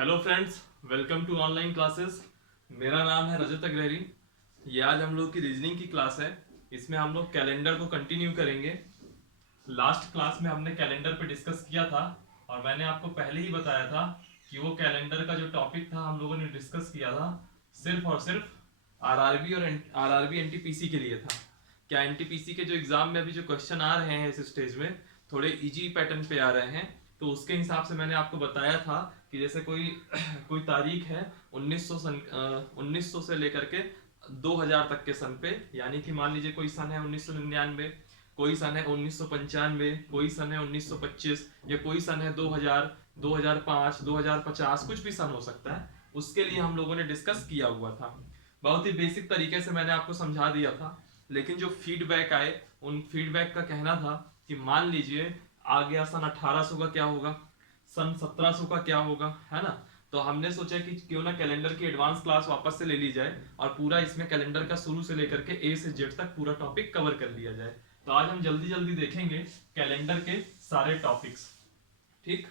Hello friends, welcome to online classes. मेरा नाम है रजत अग्रहरी। ये आज हम लोग की रीजनिंग की क्लास है। इसमें हम लोग कैलेंडर को कंटिन्यू करेंगे। लास्ट क्लास में हमने कैलेंडर पे डिस्कस किया था और मैंने आपको पहले ही बताया था कि वो कैलेंडर का जो टॉपिक था हम लोगों ने डिस्कस किया था सिर्फ और सिर्फ आरआरबी और आरआरबी एनटीपीसी के लिए था। क्या एनटीपीसी के जो एग्जाम में अभी जो क्वेश्चन आ रहे हैं इस स्टेज में थोड़े इजी पैटर्न पे आ रहे हैं, तो उसके हिसाब से मैंने आपको बताया था कि जैसे कोई कोई तारीख है 1900 से लेकर के 2000 तक के सन पे, यानी कि मान लीजिए कोई सन है 1999, कोई सन है 1995, कोई सन है 1925, या कोई सन है 2000, 2005, 2050, कुछ भी सन हो सकता है। उसके लिए हम लोगों ने डिस्कस किया हुआ था। बहुत ही बेसिक तरीके से मैंने आपको समझा दिया था, लेकिन जो फीडबैक आए उन फीडबैक का कहना था कि मान लीजिए आ गया सन 1800 का क्या होगा, सन 1700 का क्या होगा, है ना। तो हमने सोचा कि क्यों ना कैलेंडर की एडवांस क्लास वापस से ले ली जाए और पूरा इसमें कैलेंडर का शुरू से लेकर के ए से जेड तक पूरा टॉपिक कवर कर लिया जाए। तो आज हम जल्दी जल्दी देखेंगे कैलेंडर के सारे टॉपिक्स। ठीक।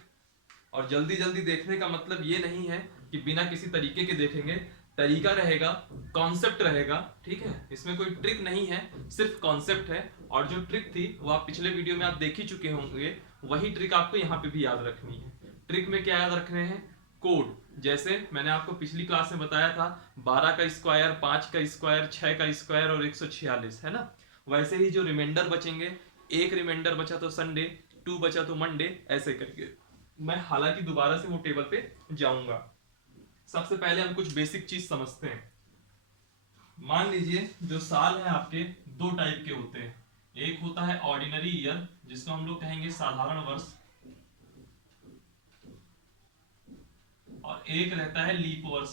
और जल्दी जल्दी देखने का मतलब ये नहीं है कि बिना किसी तरीके के देखेंगे। तरीका रहेगा, कॉन्सेप्ट रहेगा। ठीक है, इसमें कोई ट्रिक नहीं है, सिर्फ कॉन्सेप्ट है। और जो ट्रिक थी वो आप पिछले वीडियो में आप देख ही चुके होंगे, वही ट्रिक आपको यहाँ पे भी याद रखनी है। ट्रिक में क्या याद रखने हैं? कोड। जैसे मैंने आपको पिछली क्लास में बताया था 12 का स्क्वायर, 5 का स्क्वायर, 6 का स्क्वायर और 146, है ना। वैसे ही जो रिमाइंडर बचेंगे, एक रिमाइंडर बचा तो संडे, 2 बचा तो मंडे, ऐसे करके मैं हालांकि दोबारा से वो टेबल पे जाऊंगा। सबसे पहले हम कुछ बेसिक चीज समझते हैं। मान लीजिए जो साल है आपके दो टाइप के होते हैं। एक होता है ऑर्डिनरी ईयर, जिसको हम लोग कहेंगे साधारण वर्ष, और एक रहता है लीप वर्ष।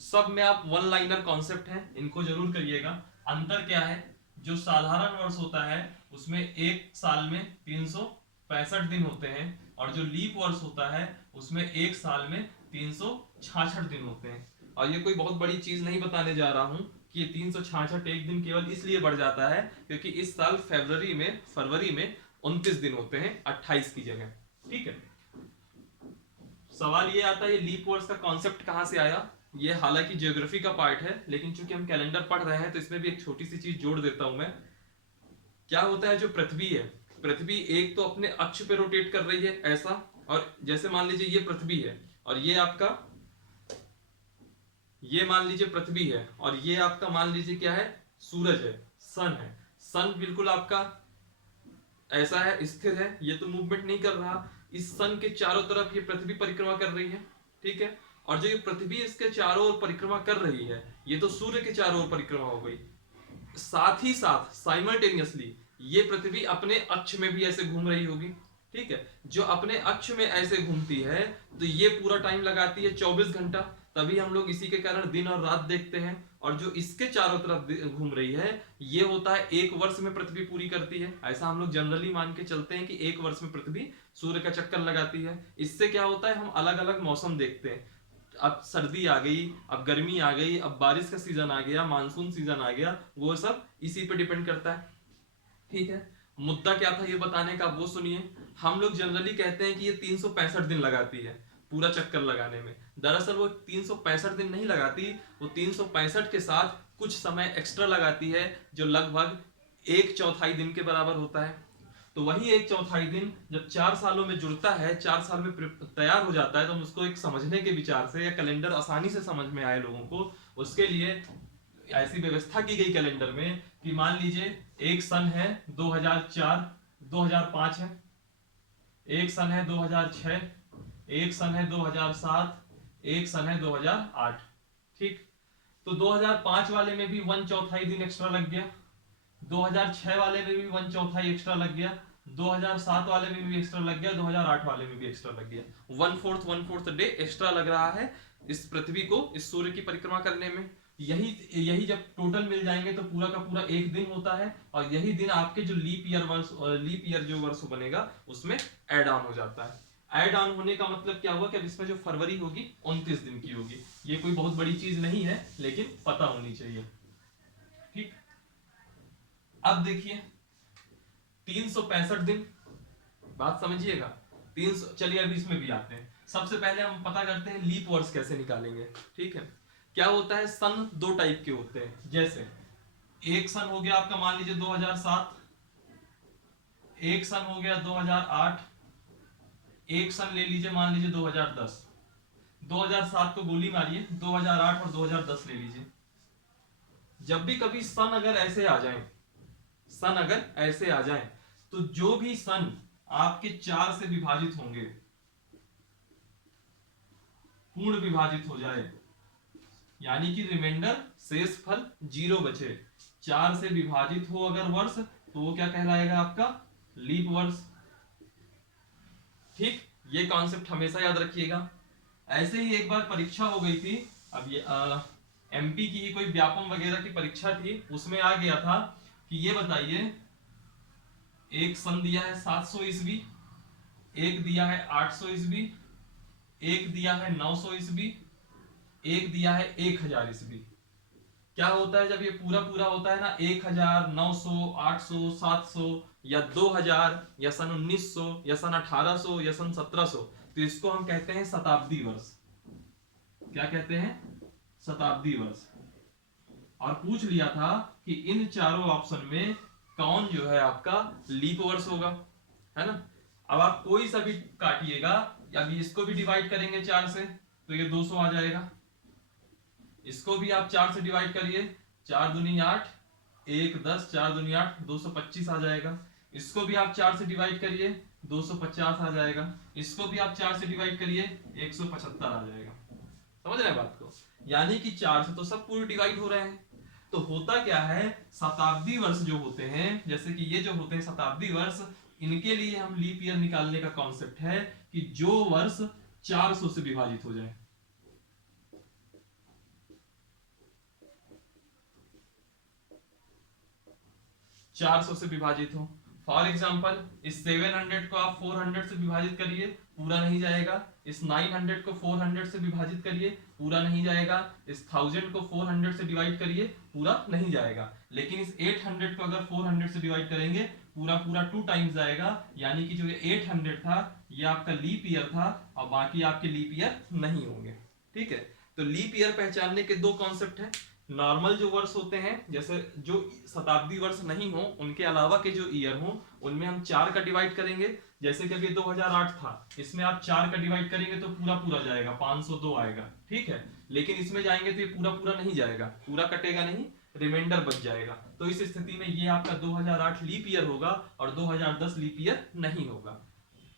सब में आप वन लाइनर कॉन्सेप्ट है, इनको जरूर करिएगा। अंतर क्या है? जो साधारण वर्ष होता है उसमें एक साल में 365 दिन होते हैं, और जो लीप वर्ष होता है उसमें एक साल में 366 दिन होते हैं। और ये कोई बहुत बड़ी चीज नहीं बताने जा रहा हूं कि ये 366 एक दिन केवल इसलिए बढ़ जाता है क्योंकि इस साल फरवरी में 29 दिन होते हैं 28 की जगह। ठीक है। सवाल ये आता है ये लीप वर्ष का कॉन्सेप्ट कहां से आया। ये हालांकि ज्योग्राफी का पार्ट है, लेकिन चूंकि हम कैलेंडर पढ़ रहे हैं तो इसमें भी एक छोटी सी चीज जोड़ देता हूं मैं। क्या होता है, जो पृथ्वी है, पृथ्वी एक तो अपने अक्ष पे रोटेट कर रही है ऐसा, और जैसे मान लीजिए ये पृथ्वी है और ये आपका, ये मान लीजिए पृथ्वी है और ये आपका मान लीजिए क्या है, सूरज है, सन है। सन बिल्कुल आपका ऐसा है, स्थिर है, ये तो मूवमेंट नहीं कर रहा। इस सन के चारों तरफ ये पृथ्वी परिक्रमा कर रही है। ठीक है। और जो ये पृथ्वी इसके चारों ओर परिक्रमा कर रही है, ये तो सूर्य के चारों ओर परिक्रमा हो गई। साथ ही साथ साइमल्टेनियसली ये पृथ्वी अपने अक्ष में भी ऐसे घूम रही होगी। ठीक है। जो अपने अक्ष में ऐसे घूमती है तो ये पूरा टाइम लगाती है 24 घंटा, तभी हम लोग इसी के कारण दिन और रात देखते हैं। और जो इसके चारों तरफ घूम रही है ये होता है एक वर्ष में पृथ्वी पूरी करती है। ऐसा हम लोग जनरली मान के चलते हैं कि एक वर्ष में पृथ्वी सूर्य का चक्कर लगाती है। इससे क्या होता है, हम अलग अलग मौसम देखते हैं। अब सर्दी आ गई, अब गर्मी आ गई, अब बारिश का सीजन आ गया, मानसून सीजन आ गया, वो सब इसी पे डिपेंड करता है। ठीक है। मुद्दा क्या था ये बताने का, वो सुनिए। हम लोग जनरली कहते हैं कि ये 365 दिन लगाती है पूरा चक्कर लगाने में। दरअसल वो 365 दिन नहीं लगाती, वो 365 के साथ कुछ समय एक्स्ट्रा लगाती है, जो लगभग एक चौथाई दिन के बराबर होता है। तो वही एक चौथाई दिन जब 4 सालों में जुड़ता है, 4 साल में तैयार हो जाता है, तो हम उसको एक समझने के विचार से, या कैलेंडर आसानी से समझ में आए लोगों को, उसके लिए ऐसी व्यवस्था की गई कैलेंडर में कि मान लीजिए एक सन है 2004, 2005 है, एक सन है 2006, एक सन है 2007, एक सन है 2008। ठीक। तो 2005 वाले में भी वन चौथाई दिन एक्स्ट्रा लग गया, 2006 वाले में भी वन चौथाई एक्स्ट्रा लग गया, 2007 वाले में भी एक्स्ट्रा लग गया, 2008 वाले में भी एक्स्ट्रा लग गया। वन फोर्थ डे एक्स्ट्रा लग रहा है इस पृथ्वी को इस सूर्य की परिक्रमा करने में। यही यही जब टोटल मिल जाएंगे तो पूरा का पूरा एक दिन होता है, और यही दिन आपके जो लीप ईयर जो वर्ष बनेगा उसमें ऐड ऑन हो जाता है। ऐड ऑन होने का मतलब क्या हुआ कि अब इसमें जो फरवरी होगी 29 दिन की होगी। ये कोई बहुत बड़ी चीज नहीं है, लेकिन पता होनी चाहिए। ठीक। अब देखिए 365 दिन, बात समझिएगा। 300, चलिए अभी इसमें भी आते हैं। सबसे पहले हम पता करते हैं लीप वर्ष कैसे निकालेंगे। ठीक है, क्या होता है, सन दो टाइप के होते हैं। जैसे एक सन हो गया आपका, मान लीजिए 2007, एक सन हो गया 2008, एक सन ले लीजिए मान लीजिए 2010। 2007 को गोली मारिए, 2008 और 2010 ले लीजिए। जब भी कभी सन अगर ऐसे आ जाए, सन अगर ऐसे आ जाए, तो जो भी सन आपके 4 से विभाजित होंगे, पूर्ण विभाजित हो जाए, यानी कि रिमाइंडर शेष फल 0 बचे, 4 से विभाजित हो अगर वर्ष, तो वो क्या कहलाएगा आपका, लीप वर्ष। ठीक, ये कॉन्सेप्ट हमेशा याद रखिएगा। ऐसे ही एक बार परीक्षा हो गई थी, अब ये एमपी की ही कोई व्यापम वगैरह की परीक्षा थी, उसमें आ गया था कि ये बताइए, एक सन दिया है 700 ईस्वी, एक दिया है 800 ईस्वी, एक दिया है 900 ईस्वी, एक दिया है 1000 ईस्वी। क्या होता है जब ये पूरा पूरा होता है ना, 1000, 900, 800, 700 या 2000 या सन 1900 या सन 1800 या सन 1700, तो इसको हम कहते हैं शताब्दी वर्ष। क्या कहते हैं, शताब्दी वर्ष। और पूछ लिया था कि इन चारों ऑप्शन में कौन जो है आपका लीप वर्ष होगा, है ना। अब आप कोई सा भी काटिएगा, अभी इसको भी डिवाइड करेंगे 4 से, तो ये 200 आ जाएगा। इसको भी आप 4 से डिवाइड करिए, 4 दूनी 8, 1 10, 4 दूनी 8, 225 आ जाएगा। इसको भी आप 4 से डिवाइड करिए, 250 आ जाएगा। इसको भी आप 4 से डिवाइड करिए, 175 आ जाएगा। समझ रहे हैं बात को, यानी कि 4 से तो सब पूरे डिवाइड हो रहे हैं। तो होता क्या है, शताब्दी वर्ष जो होते हैं, जैसे कि ये जो होते हैं शताब्दी वर्ष, इनके लिए हम लीप ईयर निकालने का कॉन्सेप्ट है कि जो वर्ष 400 से विभाजित हो जाए। चार सौ से विभाजित हो। फॉर एग्जाम्पल इस 700 को आप 400 से विभाजित करिए, पूरा नहीं जाएगा। इस 900 को 400 से विभाजित करिए, पूरा नहीं जाएगा। इस 1000 को 400 से डिवाइड करिए, पूरा नहीं जाएगा। लेकिन इस 800 को अगर 400 से डिवाइड करेंगे, पूरा पूरा 2 टाइम्स जाएगा। यानी कि जो ये 800 था, ये आपका लीप ईयर था, और बाकी आपके लीप ईयर नहीं होंगे। ठीक है, तो लीप ईयर पहचानने के दो कॉन्सेप्ट हैं। नॉर्मल जो वर्ष होते हैं, जैसे जो शताब्दी वर्ष नहीं हो, उनके अलावा के जो ईयर हो, उनमें हम 4 का डिवाइड करेंगे। जैसे कि अभी 2008 था, इसमें आप 4 का डिवाइड करेंगे तो पूरा पूरा जाएगा, 502 आएगा। ठीक है, लेकिन इसमें जाएंगे तो ये पूरा पूरा नहीं जाएगा, पूरा कटेगा नहीं, रिमाइंडर बच जाएगा। तो इस स्थिति में ये आपका 2008 लीप ईयर होगा और 2010 लीप ईयर नहीं होगा।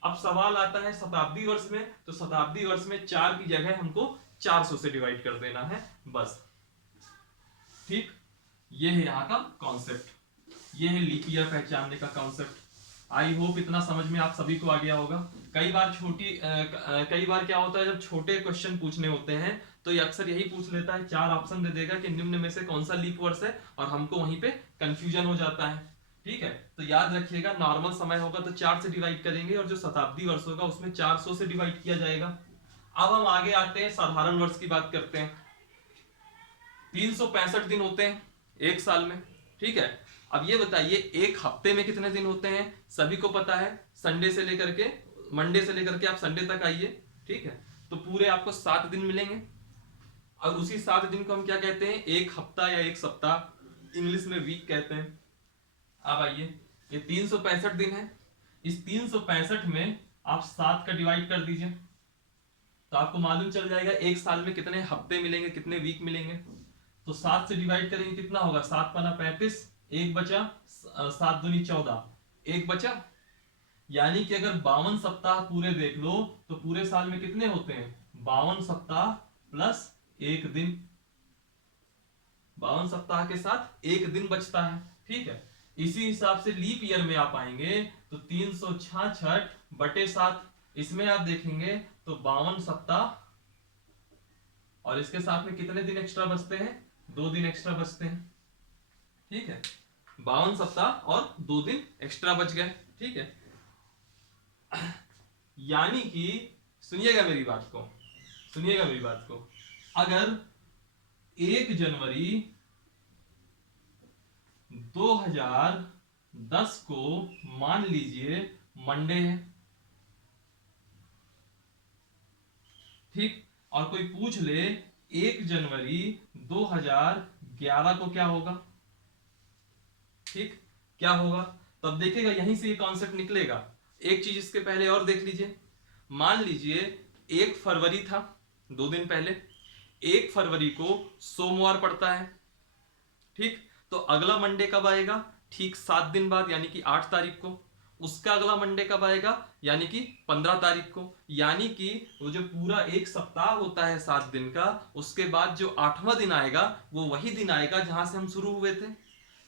अब सवाल आता है शताब्दी वर्ष में, तो शताब्दी वर्ष में 4 की जगह हमको 400 से डिवाइड कर देना है, बस। ठीक, ये है यहाँ का कॉन्सेप्ट, ये है लीप ईयर पहचानने का कॉन्सेप्ट। आई होप इतना समझ में आप सभी को आ गया होगा। कई बार क्या होता है, जब छोटे क्वेश्चन पूछने होते हैं तो ये अक्सर यही पूछ लेता है, 4 ऑप्शन दे देगा कि निम्न में से कौन सा लीप वर्ष है, और हमको वहीं पे कंफ्यूजन हो जाता है। ठीक है, तो याद रखिएगा, नॉर्मल समय होगा तो 4 से डिवाइड करेंगे, और जो शताब्दी वर्ष होगा उसमें 400 से डिवाइड किया जाएगा। अब हम आगे आते हैं, साधारण वर्ष की बात करते हैं। 365 दिन होते हैं एक साल में। ठीक है, अब ये बताइए एक हफ्ते में कितने दिन होते हैं, सभी को पता है, संडे से लेकर के मंडे से लेकर के आप संडे तक आइए। ठीक है, तो पूरे आपको 7 दिन मिलेंगे, और उसी 7 दिन को हम क्या कहते हैं, एक हफ्ता या एक सप्ताह, इंग्लिश में वीक कहते हैं। अब आइए, ये 365 दिन है, इस 365 में आप 7 का डिवाइड कर दीजिए, तो आपको मालूम चल जाएगा एक साल में कितने हफ्ते मिलेंगे, कितने वीक मिलेंगे। तो 7 से डिवाइड करेंगे, कितना होगा, 7 पना 35, एक बचा, 7 दूनी 14, एक बचा। यानी कि अगर 52 सप्ताह पूरे देख लो, तो पूरे साल में कितने होते हैं, 52 सप्ताह प्लस एक दिन, 52 सप्ताह के साथ एक दिन बचता है। ठीक है, इसी हिसाब से लीप ईयर में आप आएंगे तो 366 बटे 7, इसमें आप देखेंगे तो 52 सप्ताह, और इसके साथ में कितने दिन एक्स्ट्रा बचते हैं, 2 दिन एक्स्ट्रा बचते हैं। ठीक है, 52 सप्ताह और 2 दिन एक्स्ट्रा बच गए। ठीक है, यानी कि सुनिएगा मेरी बात को, सुनिएगा मेरी बात को, अगर 1 जनवरी 2010 को मान लीजिए मंडे है, ठीक। और कोई पूछ ले 1 जनवरी 2011 को क्या होगा, ठीक, क्या होगा, तब देखेगा यहीं से ये कॉन्सेप्ट निकलेगा। एक चीज इसके पहले और देख लीजिए, मान लीजिए 1 फरवरी था, 2 दिन पहले, 1 फरवरी को सोमवार पड़ता है, ठीक। तो अगला मंडे कब आएगा, ठीक 7 दिन बाद, यानी कि 8 तारीख को। उसका अगला मंडे कब आएगा, यानी कि 15 तारीख को। यानी कि वो जो पूरा एक सप्ताह होता है 7 दिन का, उसके बाद जो 8वां दिन आएगा वो वही दिन आएगा जहां से हम शुरू हुए थे।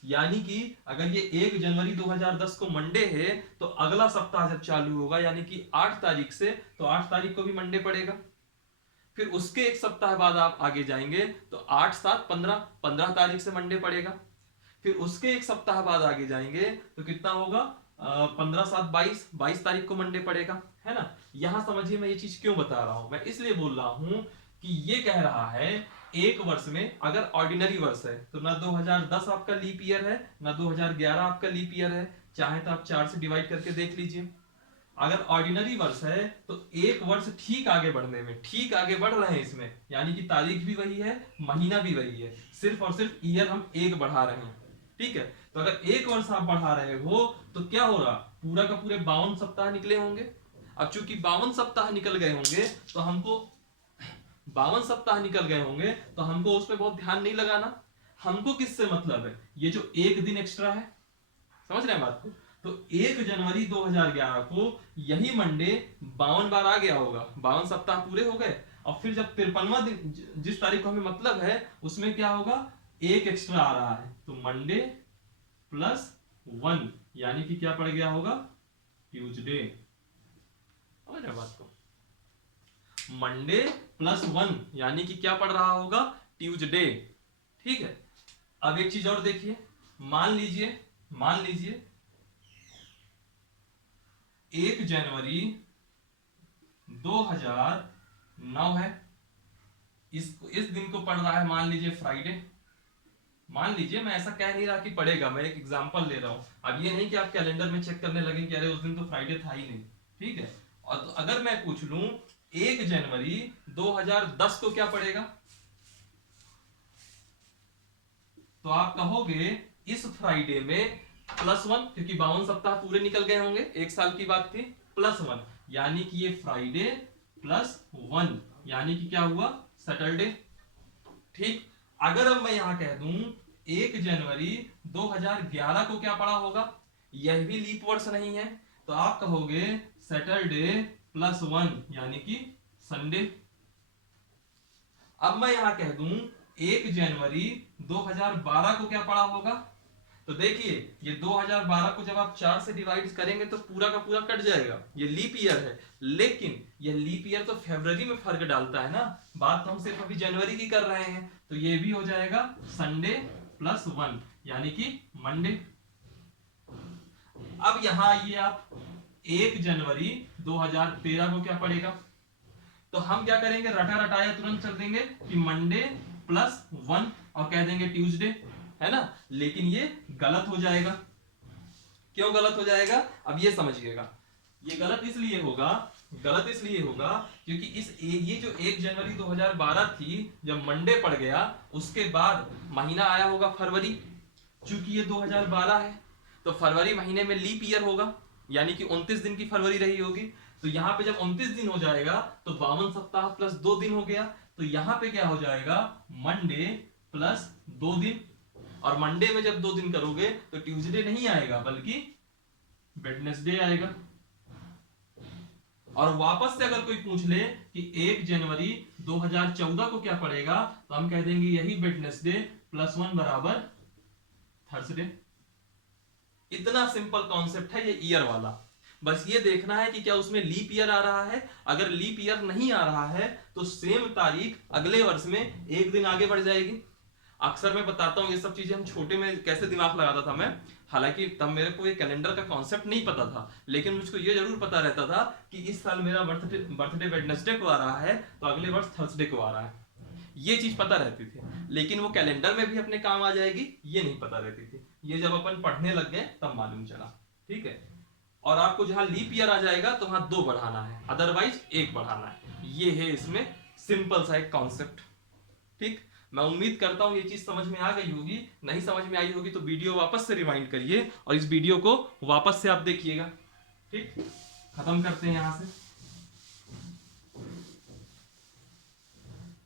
यानी कि अगर ये 1 जनवरी 2010 को मंडे है, तो अगला सप्ताह जब चालू होगा यानी कि 8 तारीख से, तो 8 तारीख को भी मंडे पड़ेगा। फिर उसके एक सप्ताह बाद आप आगे जाएंगे तो 8, 7, 15, 15 तारीख से मंडे पड़ेगा। फिर उसके एक सप्ताह बाद आगे जाएंगे तो कितना होगा, 15, 7, 22, 22 तारीख को मंडे पड़ेगा, है ना। यहां समझिए मैं ये चीज क्यों बता रहा हूं, मैं इसलिए बोल रहा हूं कि ये कह रहा है एक वर्ष में अगर ऑर्डिनरी वर्ष है तो ना 2010 आपका लीप ईयर है, ना 2011 आपका लीप ईयर है। चाहे तो आप 4 से डिवाइड करके देख लीजिए। अगर ऑर्डिनरी वर्ष है तो एक वर्ष ठीक आगे बढ़ने में, ठीक आगे बढ़ रहे हैं इसमें, यानी कि तारीख भी वही है, महीना भी वही है, सिर्फ और सिर्फ ईयर हम एक बढ़ा रहे हैं, ठीक है। तो अगर एक वर्ष आप बढ़ा रहे हो तो क्या हो रहा, पूरा का पूरे 52 सप्ताह निकले होंगे। अब चूंकि 52 सप्ताह निकल गए होंगे तो हमको 52 सप्ताह निकल गए होंगे तो हमको उस पर बहुत ध्यान नहीं लगाना। हमको किससे मतलब है, ये जो एक दिन एक्स्ट्रा है, समझ रहे हैं बात को। तो 1 जनवरी 2011 को यही मंडे 52 बार आ गया होगा, 52 सप्ताह पूरे हो गए। और फिर जब 53वां दिन जिस तारीख को हमें मतलब है उसमें क्या होगा, एक एक्स्ट्रा आ रहा है, तो मंडे +1, यानी कि क्या पड़ गया होगा, ट्यूसडे। समझ रहे बात को, मंडे +1 यानी कि क्या पड़ रहा होगा, ट्यूसडे, ठीक है। अब एक चीज और देखिए, मान लीजिए 1 जनवरी 2009 है, इस दिन को पढ़ रहा है मान लीजिए फ्राइडे। मान लीजिए, मैं ऐसा कह नहीं रहा कि पढ़ेगा, मैं एक एग्जांपल ले रहा हूं। अब ये नहीं कि आप कैलेंडर में चेक करने लगे कि अरे उस दिन तो फ्राइडे था ही नहीं, ठीक है। और तो अगर मैं पूछ लूं 1 जनवरी 2010 को क्या पड़ेगा, तो आप कहोगे इस फ्राइडे में +1, क्योंकि 52 सप्ताह पूरे निकल गए होंगे, एक साल की बात थी, +1 यानी कि ये फ्राइडे +1 यानी कि क्या हुआ, सैटरडे, ठीक। अगर अब मैं यहां कह दूं 1 जनवरी 2011 को क्या पड़ा होगा, यह भी लीप वर्ष नहीं है, तो आप कहोगे सैटरडे +1 यानी कि संडे। अब मैं यहां कह दूं 1 जनवरी 2012 को क्या पड़ा होगा, तो देखिए ये 2012 को जब आप 4 से डिवाइड करेंगे तो पूरा का पूरा कट जाएगा, ये लीप ईयर है। लेकिन ये लीप ईयर तो फरवरी में फर्क डालता है ना, बात तो हम सिर्फ अभी जनवरी की कर रहे हैं, तो ये भी हो जाएगा संडे +1 यानी कि मंडे। अब यहां आइए आप 1 जनवरी 2013 को क्या पड़ेगा, तो हम क्या करेंगे, रटा रटाया तुरंत चल देंगे कि मंडे +1 और कह देंगे ट्यूसडे, है ना। लेकिन ये गलत हो जाएगा। क्यों गलत हो जाएगा, अब ये समझिएगा। ये गलत इसलिए होगा क्योंकि ये जो 1 जनवरी 2012 थी, जब मंडे पड़ गया उसके बाद महीना आया होगा फरवरी। चूंकि ये 2012 है तो फरवरी महीने में लीप ईयर होगा, यानी कि 29 दिन की फरवरी रही होगी। तो यहां पे जब 29 दिन हो जाएगा तो 52 सप्ताह +2 दिन हो गया, तो यहां पे क्या हो जाएगा, मंडे +2 दिन। और मंडे में जब 2 दिन करोगे तो ट्यूसडे नहीं आएगा बल्कि वेडनेसडे आएगा। और वापस से अगर कोई पूछ ले कि 1 जनवरी 2014 को क्या पड़ेगा, तो हम कह देंगे यही वेडनेसडे +1 बराबर थर्सडे। इतना सिंपल कॉन्सेप्ट है ये ईयर वाला। बस ये देखना है कि क्या उसमें लीप ईयर आ रहा है। अगर लीप ईयर नहीं आ रहा है तो सेम तारीख अगले वर्ष में एक दिन आगे बढ़ जाएगी। अक्सर मैं बताता हूँ ये सब चीजें, हम छोटे में कैसे दिमाग लगाता था मैं, हालांकि तब मेरे को ये कैलेंडर का कॉन्सेप्ट नहीं पता था, लेकिन मुझको ये जरूर पता रहता था कि इस साल मेरा बर्थडे वेडनेसडे को आ रहा है तो अगले वर्ष थर्सडे को आ रहा है, ये चीज पता रहती थी। लेकिन वो कैलेंडर में भी अपने काम आ जाएगी ये नहीं पता रहती थी। ये जब अपन पढ़ने लग गए तब मालूम चला, ठीक है। और आपको जहां लीप ईयर आ जाएगा तो वहां 2 बढ़ाना है, अदरवाइज 1 बढ़ाना है। ये है इसमें सिंपल सा एक कॉन्सेप्ट। ठीक, मैं उम्मीद करता हूं ये चीज समझ में आ गई होगी। नहीं समझ में आई होगी तो वीडियो वापस से रिवाइंड करिए और इस वीडियो को वापस से आप देखिएगा। ठीक, खत्म करते हैं यहां से।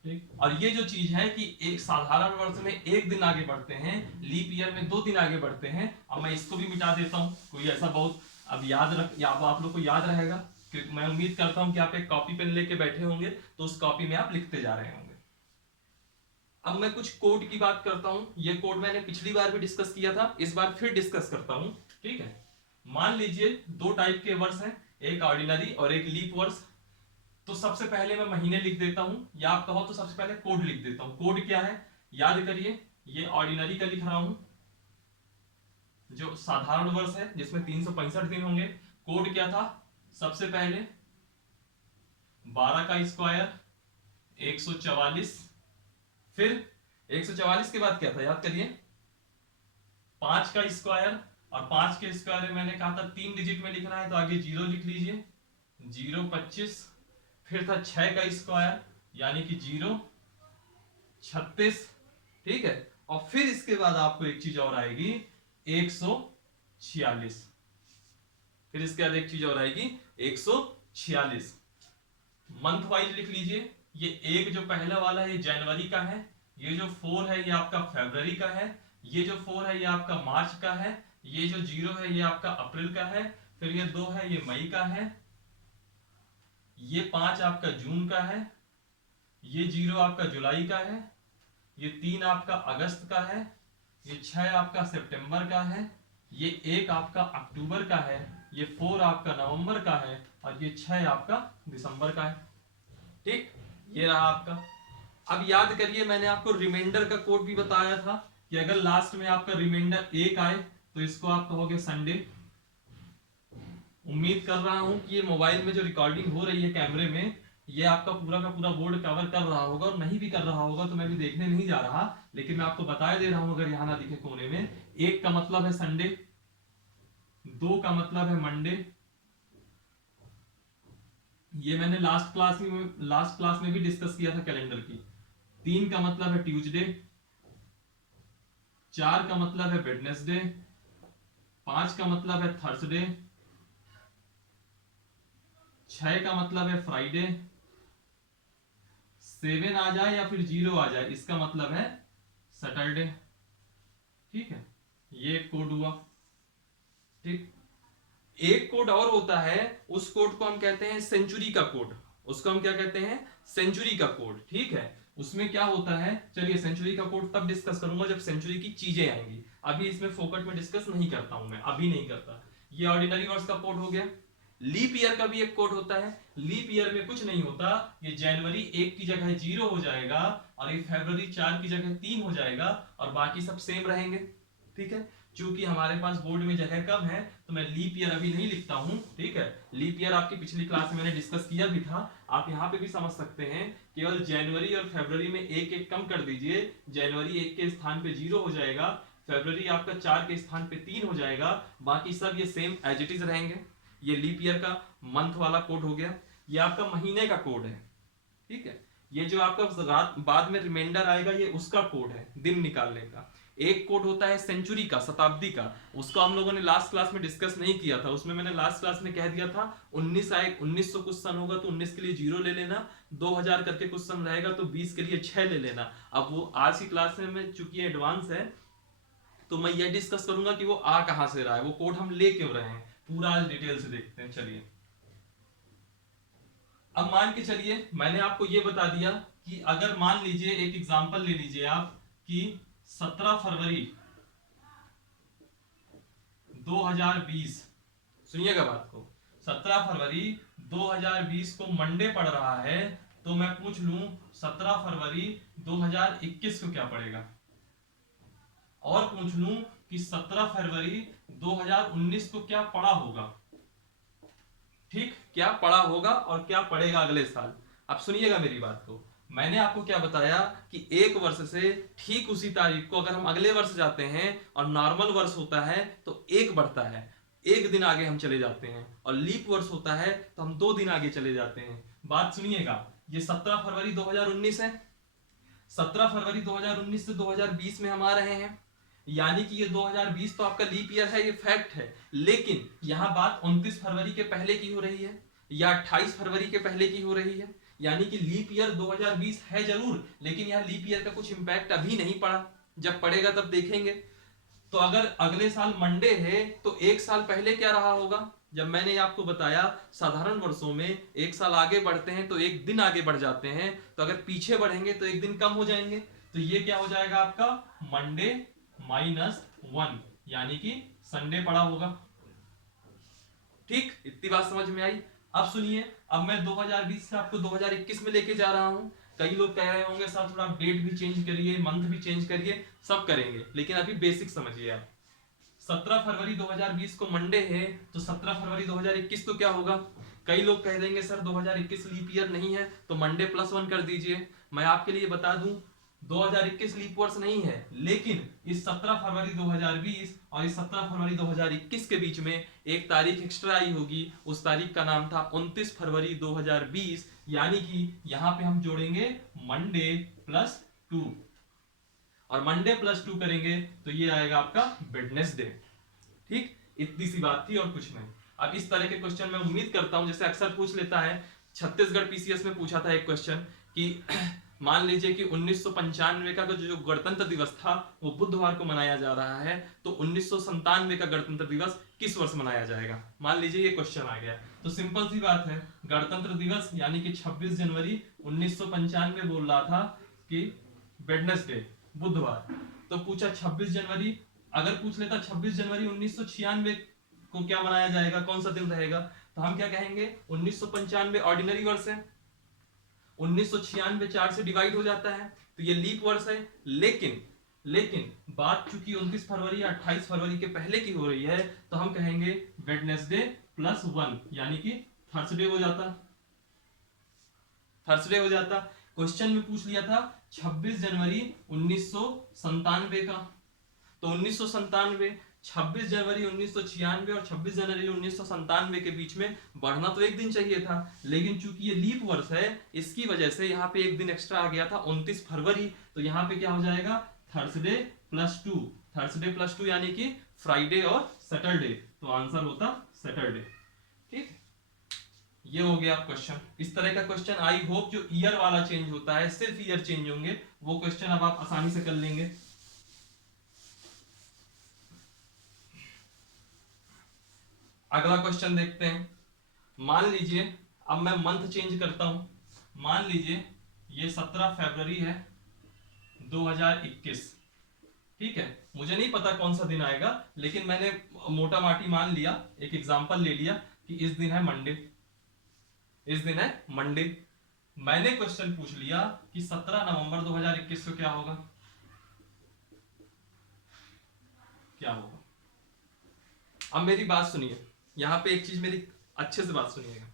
ठीक, और ये जो चीज है कि एक साधारण वर्ष में एक दिन आगे बढ़ते हैं, लीप ईयर में 2 दिन आगे बढ़ते हैं। अब मैं इसको भी मिटा देता हूं, कोई ऐसा बहुत अब याद रख या आप लोग को याद रहेगा, क्योंकि मैं उम्मीद करता हूं कि आप एक कॉपी पेन लेके बैठे होंगे तो उस कॉपी में आप लिखते जा रहे होंगे। अब मैं कुछ कोड की बात करता हूं। ये कोड मैंने पिछली बार भी डिस्कस किया था, इस बार फिर डिस्कस करता हूं। ठीक है, मान लीजिए 2 टाइप के वर्ष हैं, एक ऑर्डिनरी और एक लीप वर्ष। तो सबसे पहले मैं महीने लिख देता हूं, या आप कहो तो सबसे पहले कोड लिख देता हूं। कोड क्या है याद करिए, ये ऑर्डिनरी का लिख रहा हूं, जो साधारण वर्ष है जिसमें 365 दिन होंगे। कोड क्या था, सबसे पहले 12 का स्क्वायर 144, फिर 144 के बाद क्या था याद करिए, 5 का स्क्वायर, और 5 के स्क्वायर में मैंने कहा था 3 डिजिट में लिखना है तो आगे 0 लिख लीजिए, 025। फिर था 6 का स्क्वायर यानी कि 0 36। ठीक है, और फिर इसके बाद आपको एक चीज और आएगी 146। फिर इसके बाद एक चीज और आएगी 146। मंथ वाइज लिख लीजिए, ये एक जो पहला वाला है ये जनवरी का है, ये जो 4 है ये आपका फरवरी का है, ये जो 4 है ये आपका मार्च का है, ये जो 0 है ये आपका अप्रैल का है, फिर ये 2 है ये मई का है, ये 5 आपका जून का है, ये 0 आपका जुलाई का है, ये 3 आपका अगस्त का है, ये 6 आपका सितंबर का है, ये 1 आपका अक्टूबर का है, ये 4 आपका नवंबर का है, और ये 6 आपका दिसंबर का है। ठीक, ये रहा आपका। अब याद करिए मैंने आपको रिमाइंडर का कोड भी बताया था कि अगर लास्ट में आपका रिमाइंडर 1 आए तो इसको आप कहोगे संडे। उम्मीद कर रहा हूं कि ये मोबाइल में जो रिकॉर्डिंग हो रही है कैमरे में, ये आपका पूरा का पूरा बोर्ड कवर कर रहा होगा, और नहीं भी कर रहा होगा तो मैं भी देखने नहीं जा रहा, लेकिन मैं आपको बता दे रहा हूं अगर यहां ना दिखे कोने में। 1 का मतलब है संडे, 2 का मतलब है मंडे, ये मैंने लास्ट क्लास में भी डिस्कस किया था कैलेंडर की। 3 का मतलब है ट्यूसडे, 4 का मतलब है वेडनेसडे, 5 का मतलब है थर्सडे, 6 का मतलब है फ्राइडे, 7 आ जाए या फिर 0 आ जाए इसका मतलब है सैटरडे। ठीक है, ये कोड हुआ। ठीक, एक कोड और होता है, उस कोड को हम कहते हैं सेंचुरी का कोड। उसको हम क्या कहते हैं, सेंचुरी का कोड। ठीक है, उसमें क्या होता है, चलिए सेंचुरी का कोड तब डिस्कस करूंगा जब सेंचुरी की चीजें आएंगी, अभी इसमें फोकट में डिस्कस नहीं करता हूं मैं, अभी नहीं करता। ये ऑर्डिनरी वर्ड्स का कोड हो गया। लीप ईयर का भी एक कोड होता है। लीप ईयर में कुछ नहीं होता, ये जनवरी 1 की जगह 0 हो जाएगा, और ये फरवरी 4 की जगह 3 हो जाएगा, और बाकी सब सेम रहेंगे। ठीक है, चूंकि हमारे पास बोर्ड में जगह कम है तो मैं लीप ईयर अभी नहीं लिखता हूं। ठीक है, लीप ईयर आपकी पिछली क्लास में मैंने डिस्कस किया भी था, आप यहां पे भी समझ सकते हैं। केवल जनवरी और फरवरी में एक एक कम कर दीजिए, जनवरी 1 के स्थान पे 0 हो जाएगा, फरवरी आपका 4 के स्थान पे 3 हो जाएगा, बाकी सब ये सेम एज इट इज रहेंगे। ये लीप ईयर का मंथ वाला कोड हो गया। ये आपका महीने का कोड है। ठीक है, ये जो आपका रात बाद में रिमाइंडर आएगा ये उसका कोड है दिन निकालने का। एक कोड होता है सेंचुरी का, शताब्दी का, उसको हम लोगों ने लास्ट क्लास में डिस्कस नहीं किया था। उसमें मैंने लास्ट क्लास में कह दिया था 1900 कुछ सन होगा तो 19 के लिए 0 ले लेना, 2000 करके कुछ सन रहेगा तो 20 के लिए 6 ले लेना। अब वो आज की क्लास में चूंकि एडवांस है तो मैं ये डिस्कस करूंगा कि वो आ कहां से रहा है, वो कोड हम ले क्यों रहे हैं, पूरा आज डिटेल से देखते हैं। चलिए, अब मान के चलिए मैंने आपको ये बता दिया कि अगर मान लीजिए एक एग्जांपल ले लीजिए आप कि 17 फरवरी 2020, सुनिएगा बात को, 17 फरवरी 2020 को मंडे पड़ रहा है, तो मैं पूछ लूं 17 फरवरी 2021 को क्या पड़ेगा, और पूछ लूं कि 17 फरवरी 2019 को क्या पड़ा होगा। ठीक, क्या पड़ा होगा और क्या पड़ेगा अगले साल। अब सुनिएगा मेरी बात को, मैंने आपको क्या बताया कि एक वर्ष से ठीक उसी तारीख को अगर हम अगले वर्ष जाते हैं और नॉर्मल वर्ष होता है तो 1 बढ़ता है, 1 दिन आगे हम चले जाते हैं, और लीप वर्ष होता है तो हम 2 दिन आगे चले जाते हैं। बात सुनिएगा, ये 17 फरवरी 2019 है। 17 फरवरी 2019 से 2020 में हम आ रहे हैं, यानी कि ये 2020 तो आपका लीप ईयर है, ये फैक्ट है। लेकिन यहां बात 29 फरवरी के पहले की हो रही है या 28 फरवरी के पहले की हो रही है, यानी कि लीप ईयर 2020 है जरूर, लेकिन यह लीप ईयर का कुछ इंपैक्ट अभी नहीं पड़ा, जब पड़ेगा तब देखेंगे। तो अगर अगले साल मंडे है तो एक साल पहले क्या रहा होगा, जब मैंने आपको बताया साधारण वर्षों में एक साल आगे बढ़ते हैं तो एक दिन आगे बढ़ जाते हैं, तो अगर पीछे बढ़ेंगे तो एक दिन कम हो जाएंगे। तो ये क्या हो जाएगा आपका मंडे -1, यानी कि संडे पड़ा होगा। ठीक, इतनी बात समझ में आई। अब सुनिए, अब मैं 2020 से आपको 2021 में लेके जा रहा हूं। कई लोग कह रहे होंगे सर थोड़ा डेट भी चेंज करिए, मंथ भी चेंज करिए, सब करेंगे, लेकिन अभी बेसिक समझिए आप। 17 फरवरी 2020 को मंडे है, तो 17 फरवरी 2021 तो क्या होगा। कई लोग कह देंगे सर 2021 लीप ईयर नहीं है तो मंडे +1 कर दीजिए। मैं आपके लिए बता दूं 2021 लीप वर्ष नहीं है, लेकिन इस 17 फरवरी 2020 और इस 17 फरवरी 2021 के बीच में एक तारीख एक्स्ट्रा आई होगी, उस तारीख का नाम था 29 फरवरी 2020, यानी कि यहां पे हम जोड़ेंगे मंडे +2, और मंडे +2 करेंगे तो ये आएगा आपका वेडनेसडे। ठीक, इतनी सी बात थी और कुछ नहीं। अब इस तरह के क्वेश्चन मैं उम्मीद करता हूं, जैसे अक्सर पूछ लेता है, छत्तीसगढ़ पीसीएस में पूछा था एक क्वेश्चन कि मान लीजिए कि 1995 का जो गणतंत्र दिवस था वो बुधवार को मनाया जा रहा है, तो 1997 का गणतंत्र दिवस किस वर्ष मनाया जाएगा। मान लीजिए ये क्वेश्चन आ गया, तो सिंपल सी बात है, गणतंत्र दिवस यानी कि 26 जनवरी 1995 बोल रहा था कि वेडनेसडे बुधवार, तो पूछा 26 जनवरी, अगर पूछ लेता 26 जनवरी 1996 को क्या मनाया जाएगा, कौन सा दिन रहेगा, तो हम क्या कहेंगे 1995 ऑर्डिनरी वर्ष है, 1996 4 से डिवाइड हो जाता है तो ये लीप वर्ष है। लेकिन बात चूंकि 29 फरवरी या 28 फरवरी के पहले की हो रही है, तो हम कहेंगे वेडनेसडे +1, यानी कि थर्सडे हो जाता, थर्सडे हो जाता। क्वेश्चन में पूछ लिया था 26 जनवरी 1997 का, तो 1997, 26 जनवरी 1996 और 26 जनवरी 1997 के बीच में बढ़ना तो एक दिन चाहिए था, लेकिन चूंकि ये लीप वर्ष है इसकी वजह से यहाँ पे एक दिन एक्स्ट्रा आ गया था 29 फरवरी, तो यहाँ पे क्या हो जाएगा थर्सडे +2, थर्सडे +2 यानी कि फ्राइडे और सैटरडे, तो आंसर होता सैटरडे। ठीक, ये हो गया क्वेश्चन। इस तरह का क्वेश्चन आई होप जो ईयर वाला चेंज होता है, सिर्फ ईयर चेंज होंगे, वो क्वेश्चन अब आप आसानी से कर लेंगे। अगला क्वेश्चन देखते हैं। मान लीजिए अब मैं मंथ चेंज करता हूं, मान लीजिए ये 17 फरवरी है 2021, ठीक है, मुझे नहीं पता कौन सा दिन आएगा, लेकिन मैंने मोटा माटी मान लिया, एक एग्जांपल ले लिया कि इस दिन है मंडे, इस दिन है मंडे। मैंने क्वेश्चन पूछ लिया कि 17 नवंबर 2021 को क्या होगा, क्या होगा। अब मेरी बात सुनिए, यहां पे एक चीज मेरी अच्छे से बात सुनिएगा।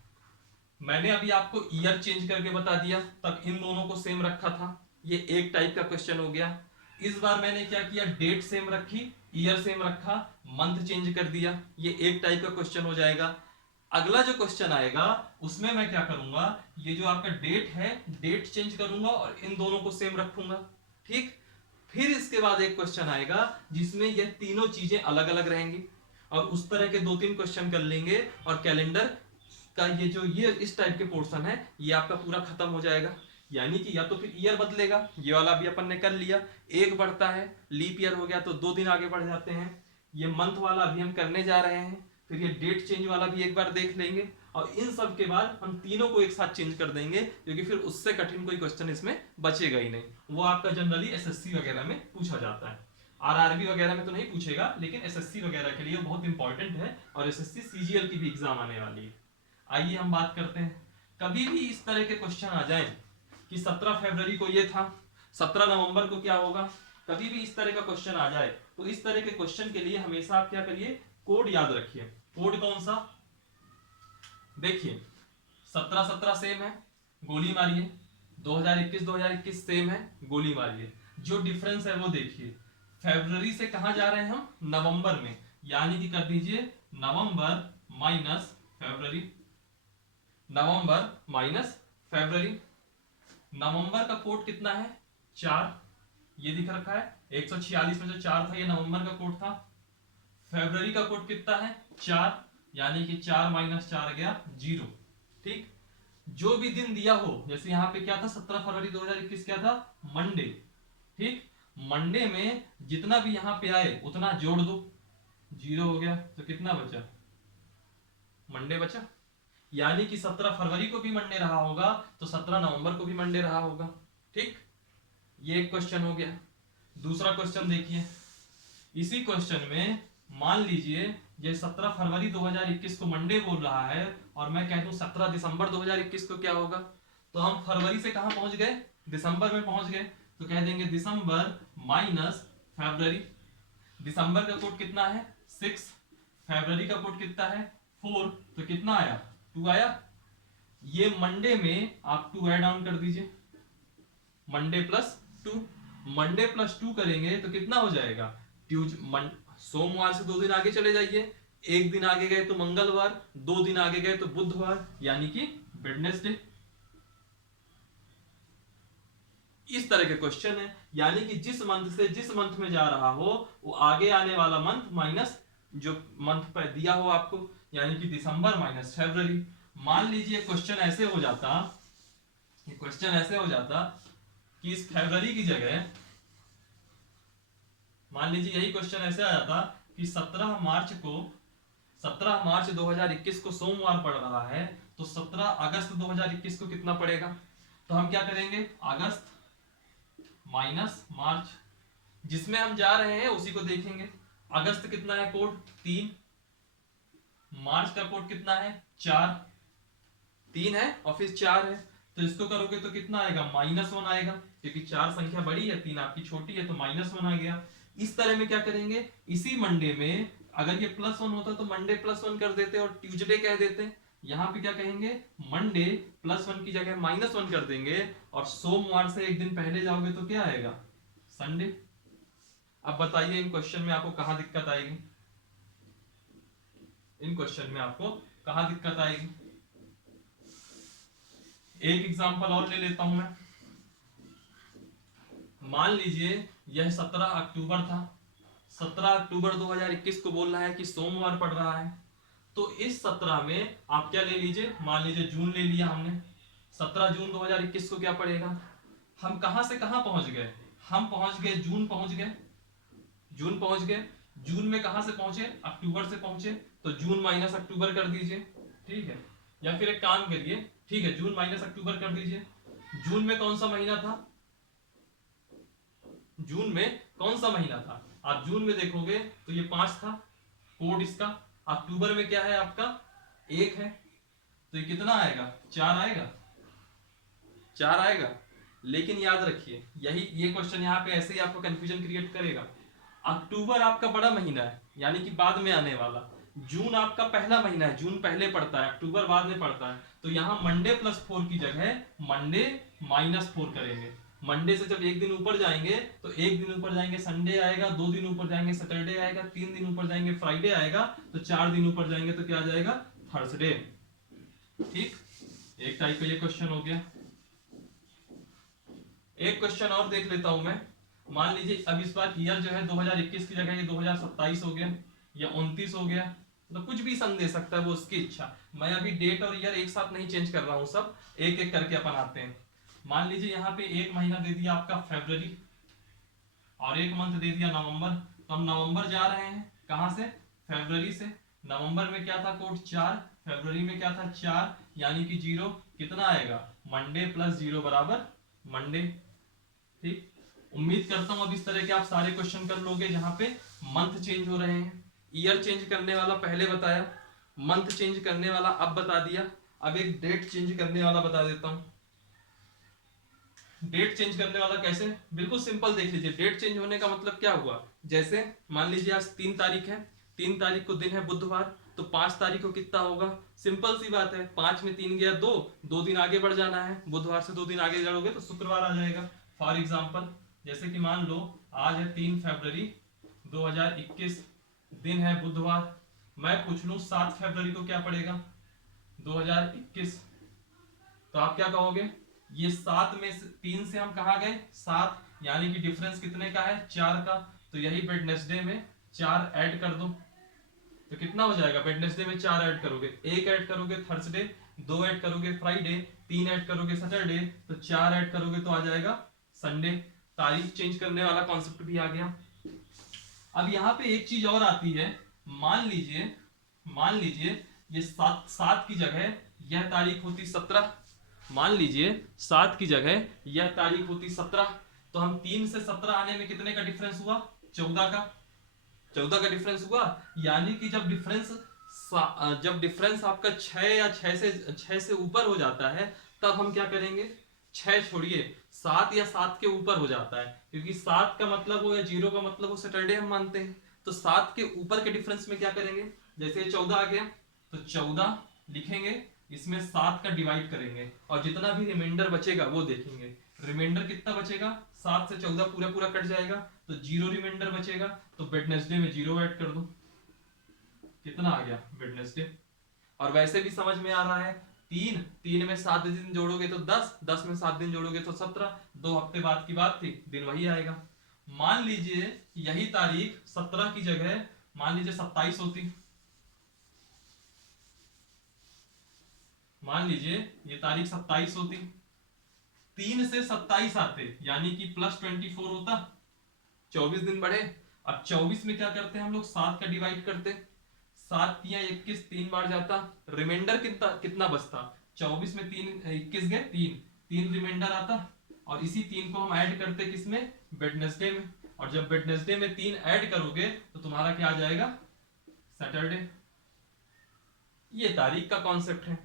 मैंने अभी आपको ईयर चेंज करके बता दिया, तब इन दोनों को सेम रखा था, ये एक टाइप का क्वेश्चन हो गया। इस बार मैंने क्या किया, डेट सेम रखी, ईयर सेम रखा, मंथ चेंज कर दिया, ये एक टाइप का क्वेश्चन हो जाएगा। अगला जो क्वेश्चन आएगा उसमें मैं क्या करूंगा, ये जो आपका डेट है डेट चेंज करूंगा और इन दोनों को सेम रखूंगा। ठीक, फिर इसके बाद एक क्वेश्चन आएगा जिसमें ये तीनों चीजें अलग अलग रहेंगी, और उस तरह के 2-3 क्वेश्चन कर लेंगे, और कैलेंडर का ये जो ये इस टाइप के पोर्शन है ये आपका पूरा खत्म हो जाएगा। यानी कि या तो फिर ईयर बदलेगा, ये वाला भी अपन ने कर लिया, एक बढ़ता है, लीप ईयर हो गया तो 2 दिन आगे बढ़ जाते हैं। ये मंथ वाला अभी हम करने जा रहे हैं, फिर ये डेट चेंज वाला भी एक बार देख लेंगे, और इन सब के बाद हम तीनों को एक साथ चेंज कर देंगे, क्योंकि फिर उससे कठिन कोई क्वेश्चन इसमें बचेगा ही नहीं। वो आपका जनरली एसएससी वगैरह में पूछा जाता है, आरआरबी वगैरह में तो नहीं पूछेगा, लेकिन एसएससी वगैरह के लिए बहुत इंपॉर्टेंट है, और एसएससी सीजीएल की भी एग्जाम आने वाली है। आइए हम बात करते हैं, कभी भी इस तरह के क्वेश्चन आ जाए कि 17 फरवरी को ये था, 17 नवंबर को क्या होगा, कभी भी इस तरह का क्वेश्चन आ जाए तो इस तरह के क्वेश्चन के लिए हमेशा आप क्या करिए, कोड याद रखिए। कोड कौन सा, देखिए 17-17 सेम है, गोली मारिए, 2021 सेम है, गोली मारिए। जो डिफरेंस है वो देखिए, फरवरी से कहां जा रहे हैं हम, नवंबर में, यानी कि कर दीजिए नवंबर माइनस फरवरी, नवंबर माइनस फरवरी। नवंबर का कोड कितना है 4, ये दिख रखा है 146 में जो 4 था ये नवंबर का कोड था। फरवरी का कोड कितना है 4, यानी कि 4 माइनस 4 गया 0। ठीक, जो भी दिन दिया हो, जैसे यहाँ पे क्या था 17 फरवरी 2021 क्या था मंडे। ठीक, मंडे में जितना भी यहाँ पे आए उतना जोड़ दो, 0 हो गया तो कितना बचा, मंडे बचा। यानी कि 17 फरवरी को भी मंडे रहा होगा तो 17 नवंबर को भी मंडे रहा होगा। ठीक, ये एक क्वेश्चन हो गया। दूसरा क्वेश्चन देखिए, इसी क्वेश्चन में मान लीजिए ये 17 फरवरी 2021 को मंडे बोल रहा है और मैं कह दूं 17 दिसंबर 2021 को क्या होगा, तो हम फरवरी से कहां पहुंच गए, दिसंबर में पहुंच गए, तो कह देंगे दिसंबर माइनस फरवरी। दिसंबर का कोड कितना है 6, फरवरी का कोड कितना है 4, तो कितना आया 2 आया। ये मंडे में आप 2 ऐड ऑन कर दीजिए, मंडे प्लस 2, मंडे प्लस 2 करेंगे तो कितना हो जाएगा, सोमवार से 2 दिन आगे चले जाइए, एक दिन आगे गए तो मंगलवार, 2 दिन आगे गए तो बुधवार, यानी कि वेडनेसडे। इस तरह के क्वेश्चन है, यानी कि जिस मंथ से जिस मंथ में जा रहा हो वो आगे आने वाला मंथ माइनस जो मंथ पर दिया हो आपको, यानी कि दिसंबर माइनस फरवरी। मान लीजिए क्वेश्चन ऐसे हो जाता, ये क्वेश्चन ऐसे हो जाता कि इस फरवरी की जगह, मान लीजिए यही क्वेश्चन ऐसे आ जाता कि 17 मार्च 2021 को सोमवार पड़ रहा है, तो 17 अगस्त 2021 को कितना पड़ेगा, तो हम क्या करेंगे अगस्त माइनस मार्च, जिसमें हम जा रहे हैं उसी को देखेंगे। अगस्त कितना है कोड 3, मार्च का कोड कितना है 4, 3 है और फिर 4 है, तो इसको करोगे तो कितना आएगा -1 आएगा, क्योंकि 4 संख्या बड़ी है 3 आपकी छोटी है, तो -1 आ गया। इस तरह में क्या करेंगे, इसी मंडे में अगर ये +1 होता तो मंडे +1 कर देते और ट्यूसडे कह देते। यहाँ पे क्या कहेंगे, मंडे +1 की जगह -1 कर देंगे, और सोमवार से एक दिन पहले जाओगे तो क्या आएगा, संडे। अब बताइए इन क्वेश्चन में आपको कहां दिक्कत आएगी, इन क्वेश्चन में आपको कहां दिक्कत आएगी। एक एग्जांपल और ले लेता हूं मैं। मान लीजिए यह 17 अक्टूबर था, 17 अक्टूबर 2021 को बोल रहा है कि सोमवार पड़ रहा है, तो इस 17 में आप क्या ले लीजिए, मान लीजिए जून ले लिया हमने, 17 जून 2021 को क्या पड़ेगा, हम कहां से कहां पहुंच गए, हम पहुंच गए जून, पहुंच गए जून, पहुंच गए जून में कहां से पहुंचे, अक्टूबर से पहुंचे, तो जून माइनस अक्टूबर कर दीजिए। ठीक है, या फिर एक काम करिए, ठीक है जून माइनस अक्टूबर कर दीजिए। जून में कौन सा महीना था, जून में कौन सा महीना था, आप जून में देखोगे तो ये 5 था कोड इसका, अक्टूबर में क्या है आपका 1 है, तो ये कितना आएगा 4 आएगा, 4 आएगा। लेकिन याद रखिए यही ये क्वेश्चन यहाँ पे ऐसे ही आपको कंफ्यूजन क्रिएट करेगा। अक्टूबर आपका बड़ा महीना है, यानी कि बाद में आने वाला, जून आपका पहला महीना है, जून पहले पड़ता है, अक्टूबर बाद में पड़ता है, तो यहाँ मंडे +4 की जगह मंडे -4 करेंगे। मंडे से जब एक दिन ऊपर जाएंगे तो एक दिन ऊपर जाएंगे संडे आएगा, 2 दिन ऊपर जाएंगे सैटरडे आएगा, 3 दिन ऊपर जाएंगे फ्राइडे आएगा, तो 4 दिन ऊपर जाएंगे तो क्या आ जाएगा थर्सडे। ठीक, एक टाइप का ये क्वेश्चन हो गया। एक क्वेश्चन और देख लेता हूं मैं। मान लीजिए अब इस बार ईयर जो है 2021 की जगह ये 2027 हो गया या 29 हो गया, तो कुछ भी सन दे सकता है वो उसकी इच्छा। मैं अभी डेट और ईयर एक साथ नहीं चेंज कर रहा हूं, सब एक एक करके अपन आते हैं। मान लीजिए यहाँ पे एक महीना दे दिया आपका फरवरी और एक मंथ दे दिया नवंबर, तो हम नवंबर जा रहे हैं कहां से, फरवरी से। नवंबर में क्या था कोड 4, फरवरी में क्या था 4, यानी कि 0, कितना आएगा मंडे +0 बराबर मंडे। ठीक, उम्मीद करता हूं अब इस तरह के आप सारे क्वेश्चन कर लोगे जहां पे मंथ चेंज हो रहे हैं। ईयर चेंज करने वाला पहले बताया, मंथ चेंज करने वाला अब बता दिया, अब एक डेट चेंज करने वाला बता देता हूं। डेट चेंज करने वाला कैसे, बिल्कुल सिंपल देख लीजिए। डेट चेंज होने का मतलब क्या हुआ, जैसे मान लीजिए आज 3 तारीख है, 3 तारीख को दिन है बुधवार, तो 5 तारीख को कितना होगा, सिंपल सी बात है, 5 में 3 गया 2, 2 दिन आगे बढ़ जाना है, बुधवार से 2 दिन आगे बढ़ोगे तो शुक्रवार आ जाएगा। फॉर एग्जाम्पल जैसे कि मान लो आज है 3 फरवरी 2021, दिन है बुधवार, मैं पूछ लूं 7 फरवरी को क्या पड़ेगा 2021, तो आप क्या कहोगे ये 7 में से 3 से हम कहा गए 7, यानी कि डिफरेंस कितने का है 4 का। तो यही वेडनेसडे में 4 ऐड कर दो, तो कितना हो जाएगा, वेडनेसडे में 4 ऐड करोगे, 1 ऐड करोगे थर्सडे, 2 ऐड करोगे फ्राइडे, 3 ऐड करोगे सैटरडे, तो 4 ऐड करोगे तो आ जाएगा संडे। तारीख चेंज करने वाला कॉन्सेप्ट भी आ गया। अब यहाँ पे एक चीज और आती है, मान लीजिए ये 7 की जगह यह तारीख होती 17। मान लीजिए 7 की जगह यह तारीख होती 17, तो हम 3 से 17 आने में कितने का डिफरेंस हुआ, 14 का। 14 का डिफरेंस हुआ, यानी कि जब डिफरेंस आपका 6 या 6 से ऊपर हो जाता है, तब हम क्या करेंगे, 6 छोड़िए 7 या 7 के ऊपर हो जाता है, क्योंकि 7 का मतलब हो या 0 का मतलब हो सैटरडे हम मानते हैं। तो 7 के ऊपर के डिफरेंस में क्या करेंगे, जैसे 14 आ गया तो 14 लिखेंगे, इसमें 7 का डिवाइड करेंगे और जितना भी रिमाइंडर बचेगा वो देखेंगे। रिमाइंडर कितना बचेगा, 7 से 14 पूरा पूरा कट जाएगा तो 0 रिमाइंडर बचेगा, तो वेडनेसडे में 0 ऐड कर दो, कितना आ गया वेडनेसडे। और वैसे भी समझ में आ रहा है, 3 में 7 दिन जोड़ोगे तो 10, 10 में 7 दिन जोड़ोगे तो 17, 2 हफ्ते बाद की बात थी, दिन वही आएगा। मान लीजिए यही तारीख 17 की जगह मान लीजिए 27 होती, मान लीजिए ये तारीख 27 होती, 3 से 27 आते यानी कि +24 होता, 24 दिन बढ़े। अब 24 में क्या करते हैं हम लोग, 7 का डिवाइड करते, 7 तिया 21, 3 बार जाता, रिमाइंडर कितना कितना बचता, 24 में 3 21 गए 3 रिमाइंडर आता, और इसी 3 को हम ऐड करते किसमें, वेडनेसडे में। और जब वेडनेसडे में 3 ऐड करोगे तो तुम्हारा क्या आ जाएगा, सैटरडे। ये तारीख का कॉन्सेप्ट है।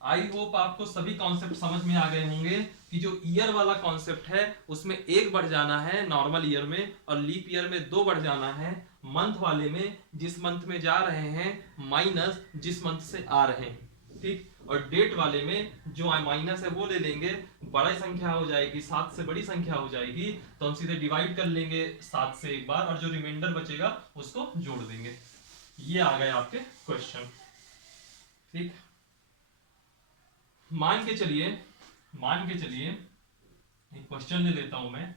आई होप आपको सभी कॉन्सेप्ट समझ में आ गए होंगे कि जो ईयर वाला कॉन्सेप्ट है उसमें 1 बढ़ जाना है नॉर्मल ईयर में, और लीप ईयर में 2 बढ़ जाना है, मंथ वाले में जिस मंथ में जा रहे हैं माइनस जिस मंथ से आ रहे हैं, ठीक। और डेट वाले में जो माइनस है वो ले लेंगे, बड़ी संख्या हो जाएगी, 7 से बड़ी संख्या हो जाएगी तो हम सीधे डिवाइड कर लेंगे 7 से एक बार, और जो रिमाइंडर बचेगा उसको जोड़ देंगे। ये आ गए आपके क्वेश्चन, ठीक। मान के चलिए एक क्वेश्चन ले लेता हूं मैं।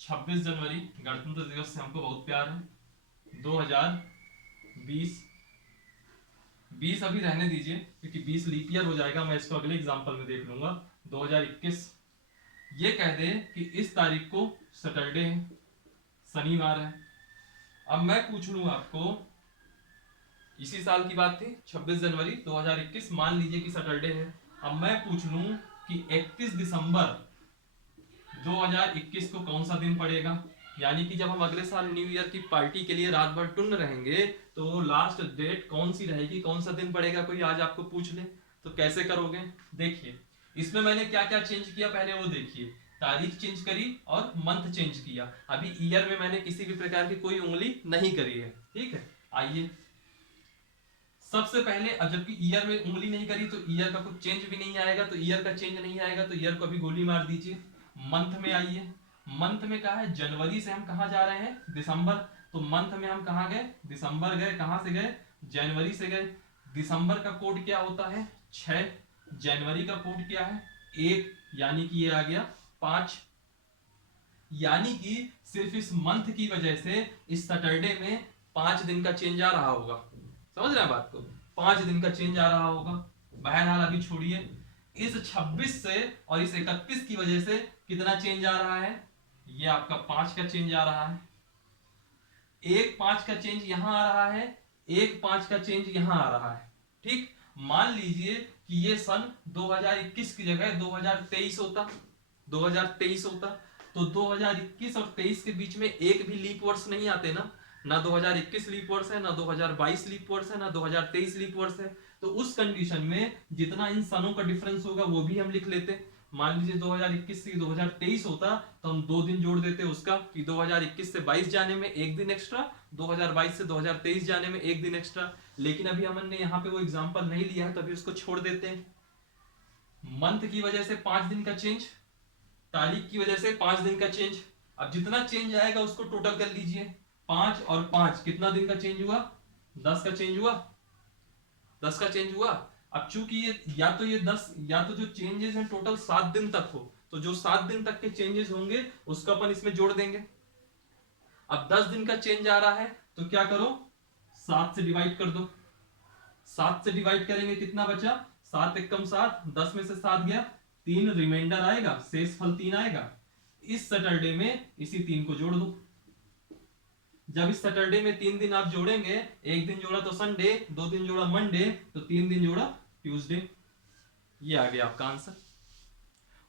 26 जनवरी गणतंत्र दिवस से हमको बहुत प्यार है। 2020 20 अभी रहने दीजिए क्योंकि 20 लीप ईयर हो जाएगा, मैं इसको अगले एग्जांपल में देख लूंगा। 2021 ये कह दे कि इस तारीख को सैटरडे है, शनिवार है। अब मैं पूछ लूं आपको, इसी साल की बात थी 26 जनवरी 2021, मान लीजिए कि सैटरडे है। अब मैं पूछ लूं कि 31 दिसंबर 2021 को कौन सा दिन पड़ेगा, यानी कि जब हम अगले साल न्यू ईयर की पार्टी के लिए रात भर टुन रहेंगे तो लास्ट डेट कौन सी रहेगी, कौन सा दिन पड़ेगा, कोई आज आपको पूछ ले तो कैसे करोगे। देखिए इसमें मैंने क्या क्या चेंज किया पहले वो देखिए, तारीख चेंज करी और मंथ चेंज किया। अभी ईयर में मैंने किसी भी प्रकार की कोई उंगली नहीं करी है, ठीक है। आइए सबसे पहले, जबकि ईयर में उंगली नहीं करी तो ईयर का कुछ चेंज भी नहीं आएगा, तो ईयर का चेंज नहीं आएगा तो ईयर को अभी गोली मार दीजिए। मंथ में आइए, मंथ में कहा है जनवरी से हम कहा जा रहे हैं दिसंबर, तो मंथ में हम कहा गए, दिसंबर गए, कहां से गए, जनवरी से गए। दिसंबर का कोड क्या होता है 6, जनवरी का कोड क्या है 1, यानी कि ये आ गया 5, यानी कि सिर्फ इस मंथ की वजह से इस सैटरडे में 5 दिन का चेंज आ रहा होगा। समझ रहे हैं बात को, 5 दिन का चेंज आ रहा होगा। बहरहाल अभी छोड़िए, इस 26 से और इस 31 की वजह से कितना चेंज आ रहा है, ये आपका 5 का चेंज आ रहा है, 1 5 का चेंज यहां आ रहा है, 1 5 का चेंज यहां आ रहा है, ठीक। मान लीजिए कि ये सन 2021 की जगह 2023 होता, 2023 होता, तो 2021 और 23 के बीच में एक भी लीप वर्ष नहीं आते ना, ना 2021 लीप वर्ष है, ना 2022 लीप वर्ष है, ना 2023 लीप वर्ष है। तो उस कंडीशन में जितना इन सनों का डिफरेंस होगा वो भी हम लिख लेते। मान लीजिए 2021 से 2023 होता तो हम 2 दिन जोड़ देते उसका, कि 2021 से 22 जाने में 1 दिन एक्स्ट्रा, 2022 से 2023 जाने में 1 दिन एक्स्ट्रा। लेकिन अभी हमने यहाँ पे वो एग्जाम्पल नहीं लिया है तो अभी उसको छोड़ देते हैं। मंथ की वजह से 5 दिन का चेंज, तारीख की वजह से 5 दिन का चेंज। अब जितना चेंज आएगा उसको टोटल कर लीजिए, 5 और 5 कितना दिन का चेंज हुआ, 10 का चेंज हुआ, 10 का चेंज हुआ। अब चूंकि ये ये 10 या तो जो चेंजेस हैं टोटल 7 दिन तक हो, तो जो 7 दिन तक के चेंजेस होंगे उसको अपन इसमें जोड़ देंगे। अब 10 दिन का चेंज आ रहा है तो क्या करो, 7 से डिवाइड कर दो। 7 से डिवाइड करेंगे कितना बचा, 7 एकम 7, 10 में से 7 गया, 3 रिमाइंडर आएगा, शेष फल 3 आएगा। इस सैटरडे में इसी 3 को जोड़ दो। जब इस सैटरडे में 3 दिन आप जोड़ेंगे, एक दिन जोड़ा तो संडे, 2 दिन जोड़ा मंडे, तो 3 दिन जोड़ा ट्यूसडे। ये आ गया आपका आंसर।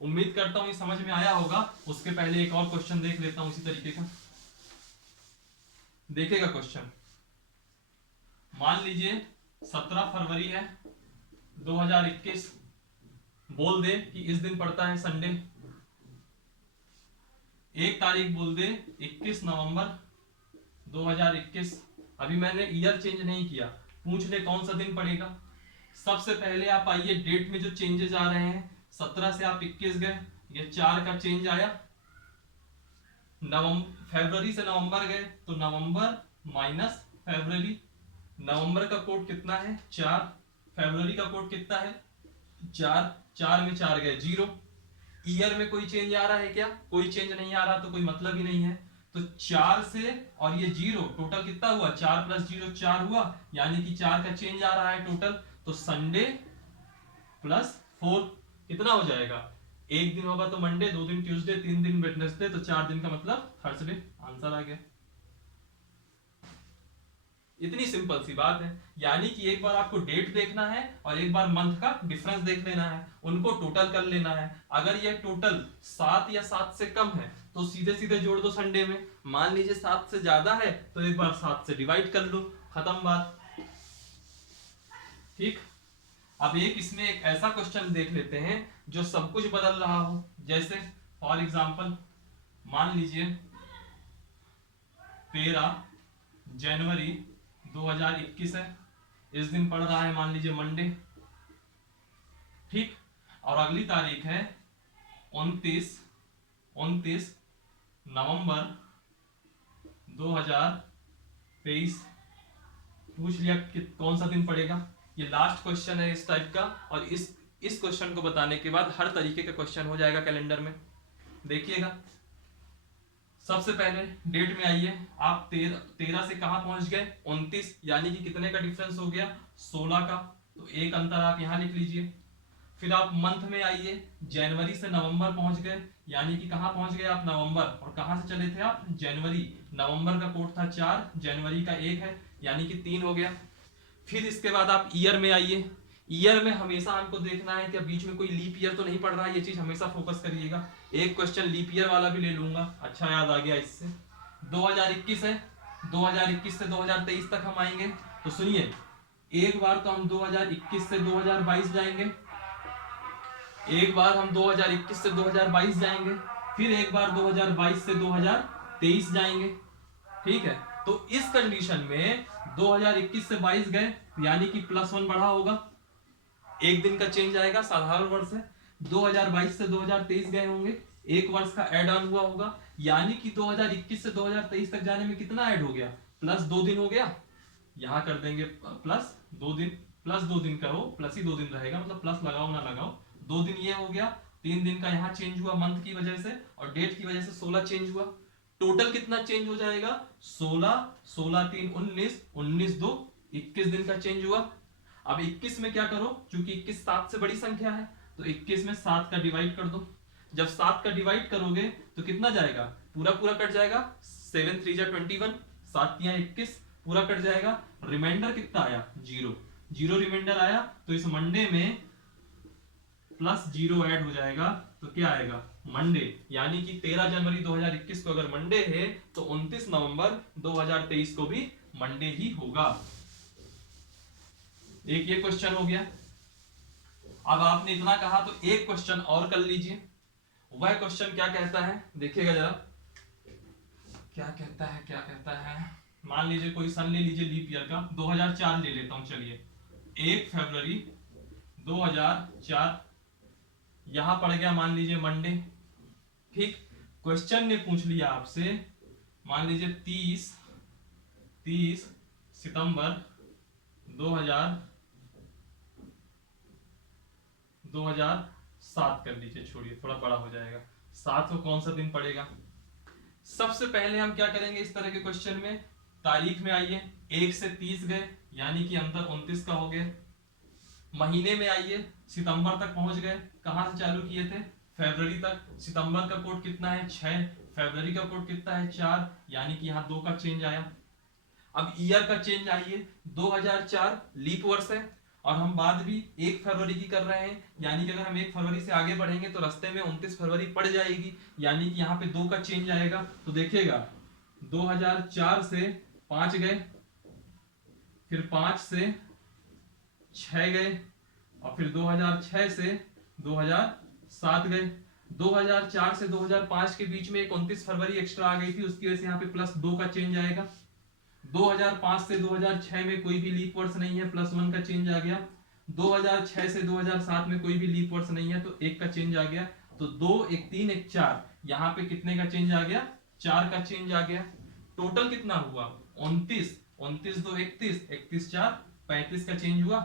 उम्मीद करता हूं ये समझ में आया होगा। उसके पहले एक और क्वेश्चन देख लेता हूं इसी तरीके का। देखेगा क्वेश्चन, मान लीजिए 17 फरवरी है 2021, बोल दे कि इस दिन पड़ता है संडे। एक तारीख बोल दे 21 नवंबर 2021। अभी मैंने ईयर चेंज नहीं किया, पूछ ले कौन सा दिन पड़ेगा। सबसे पहले आप आइए, डेट में जो चेंजेस आ रहे हैं, 17 से आप 21 गए, ये 4 का चेंज आया। फरवरी से नवंबर गए तो नवंबर माइनस फरवरी। नवंबर का कोड कितना है 4, फरवरी का कोड कितना है 4, 4 में 4 गए 0। ईयर में कोई चेंज आ रहा है क्या, कोई चेंज नहीं आ रहा, तो कोई मतलब ही नहीं है। तो 4 से और ये 0 टोटल कितना हुआ, 4 प्लस 0 4 हुआ, यानी कि 4 का चेंज आ रहा है टोटल। तो संडे प्लस 4 कितना हो जाएगा, एक दिन होगा तो मंडे, 2 दिन ट्यूसडे, 3 दिन वेडनेसडे, तो 4 दिन का मतलब थर्सडे। आंसर आ गया। इतनी सिंपल सी बात है। यानी कि एक बार आपको डेट देखना है और एक बार मंथ का डिफरेंस देख लेना है, उनको टोटल कर लेना है। अगर यह टोटल 7 या 7 से कम है तो सीधे सीधे जोड़ दो संडे में। मान लीजिए 7 से ज्यादा है तो एक बार 7 से डिवाइड कर लो, खत्म बात। ठीक। अब एक इसमें एक ऐसा क्वेश्चन देख लेते हैं जो सब कुछ बदल रहा हो। जैसे फॉर एग्जांपल मान लीजिए 13 जनवरी 2021 है, इस दिन पड़ रहा है मान लीजिए मंडे। ठीक। और अगली तारीख है 29 नवंबर 2023। पूछ लिया कि कौन सा दिन पड़ेगा। ये लास्ट क्वेश्चन है इस टाइप का, और इस क्वेश्चन को बताने के बाद हर तरीके का क्वेश्चन हो जाएगा कैलेंडर में। देखिएगा, सबसे पहले डेट में आइए, आप 13 से कहां पहुंच गए 29, यानी कि कितने का डिफरेंस हो गया 16 का, तो एक अंतर आप यहां लिख लीजिए। फिर आप मंथ में आइए, जनवरी से नवंबर पहुंच गए, यानी कि कहां पहुंच गए आप नवंबर, और कहां से चले थे आप जनवरी। नवंबर का कोड था 4, जनवरी का 1 है, यानी कि 3 हो गया। फिर इसके बाद आप ईयर में आइए। ईयर में हमेशा हमको देखना है कि बीच में कोई लीप ईयर तो नहीं पड़ रहा है, ये चीज हमेशा फोकस करिएगा। एक क्वेश्चन लीप ईयर वाला भी ले लूंगा, अच्छा याद आ गया इससे। 2021 है, 2021 से 2023 तक हम आएंगे। तो सुनिए, एक बार तो हम 2021 से 2022 जाएंगे, एक बार हम 2021 से 2022 जाएंगे, फिर एक बार 2022 से 2023 जाएंगे। ठीक है। तो इस कंडीशन में 2021 से 22 गए, यानी कि +1 बढ़ा होगा, एक दिन का चेंज आएगा, साधारण वर्ष है। 2022 से 2023 गए होंगे, एक वर्ष का एड ऑन हुआ होगा, यानी कि 2021 से 2023 तक जाने में कितना ऐड हो गया, +2 दिन हो गया। यहां कर देंगे +2 दिन, +2 दिन करो, प्लस ही 2 दिन रहेगा, मतलब प्लस लगाओ ना लगाओ, 2 दिन ये हो गया। 3 दिन का यहाँ चेंज हुआ मंथ की वजह से, और डेट की वजह से 16 चेंज हुआ। टोटल कितना चेंज हो जाएगा 16, 16 3 19, 19 2 21 दिन का चेंज हुआ। अब 21 में क्या करो, क्योंकि 21 7 से बड़ी संख्या है, तो 21 में 7 का डिवाइड कर दो। जब 7 का डिवाइड करोगे तो कितना जाएगा, पूरा पूरा कट जाएगा, 7 3 जा 21, 7 3 21, पूरा कट जाएगा। रिमाइंडर कितना आया 0, 0 रिमाइंडर आया, तो इस मंडे में +0 ऐड हो जाएगा, तो क्या आएगा मंडे। यानी कि 13 जनवरी 2021 को अगर मंडे है तो 29 नवंबर 2023 को भी मंडे ही होगा। एक ये क्वेश्चन हो गया। अब आपने इतना कहा तो एक क्वेश्चन और कर लीजिए। वह क्वेश्चन क्या कहता है, देखिएगा जरा क्या कहता है, क्या कहता है। मान लीजिए कोई सन ले लीजिए लीप ईयर का, 2004 ले लेता हूं, चलिए 1 फरवरी 2004 यहां पड़ गया मान लीजिए मंडे। ठीक। क्वेश्चन ने पूछ लिया आपसे, मान लीजिए 30 सितंबर 2000 2007 कर लीजिए, छोड़िए थोड़ा बड़ा हो जाएगा। 7 को कौन सा दिन पड़ेगा? सबसे पहले हम क्या करेंगे इस तरह के क्वेश्चन में, तारीख में आइए, 1 से 30 गए यानी कि अंतर 29 का हो गया। महीने में आइए, सितंबर तक पहुंच गए, कहां से चालू किए थे? फरवरी तक। सितंबर का कोड कितना है? 6। फरवरी का कोड कितना है? 4, यानी कि यहाँ 2 का चेंज आया। अब ईयर का चेंज आइए, 2004 लीप वर्ष है और हम बात भी 1 फरवरी की कर रहे हैं, यानी कि अगर हम 1 फरवरी से आगे बढ़ेंगे तो रास्ते में 29 फरवरी पड़ जाएगी, यानी कि यहाँ पे 2 का चेंज आएगा। तो देखिएगा 2004 से 5 गए, फिर 5 से 6 गए और फिर 2006 से 2007 गए। 2004 से 2005 के बीच में एक 29 फरवरी एक्स्ट्रा आ गई थी, उसकी वजह से यहाँ पे +2 का चेंज आएगा। 2005 से 2006 में कोई भी लीप वर्ष नहीं है, +1 का चेंज आ गया। 2006 से 2007 में कोई भी लीप वर्ष नहीं है तो 1 का चेंज आ गया। तो 2, 1, 3, 1, 4, यहाँ पे कितने का चेंज आ गया? 4 का चेंज आ गया। टोटल कितना हुआ? 29, 29 2 31, 31 4 35 का चेंज हुआ।